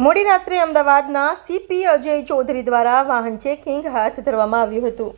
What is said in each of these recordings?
મોડી રાત્રે અમદાવાદના સીપી અજય ચૌધરી દ્વારા વાહન ચેકિંગ હાથ ધરવામાં આવ્યું હતું.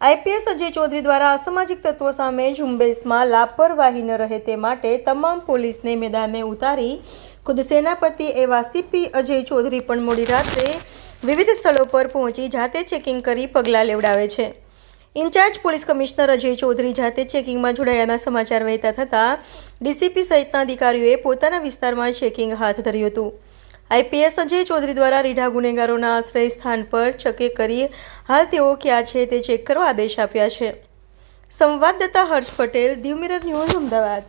આઈપીએસ અજય ચૌધરી દ્વારા અસામાજિક તત્વો સામે ઝુંબેશમાં લાપરવાહી ન રહે તે માટે તમામ પોલીસને મેદાને ઉતારી ખુદ સેનાપતિ એવા સીપી અજય ચૌધરી પણ મોડી રાત્રે વિવિધ સ્થળો પર પહોંચી જાતે ચેકિંગ કરી પગલાં લેવડાવે છે. Incharge police commissioner Ajay Chaudhary જાતે ચેકિંગમાં જોડાયાના સમાચાર વહેતા થતાં ડીસીપી સહિતના અધિકારીઓએ પોતાના વિસ્તારમાં ચેકિંગ હાથ ધર્યું હતું. આઈપીએસ અજય ચૌધરી દ્વારા રીઢા ગુનેગારોના આશ્રય સ્થાન પર ચકે કરી હાલ તેઓ ક્યાં છે તે ચેક કરવા આદેશ આપ્યા છે. સંવાદદાતા હર્ષ પટેલ દીવ મિરર ન્યૂઝ અમદાવાદ.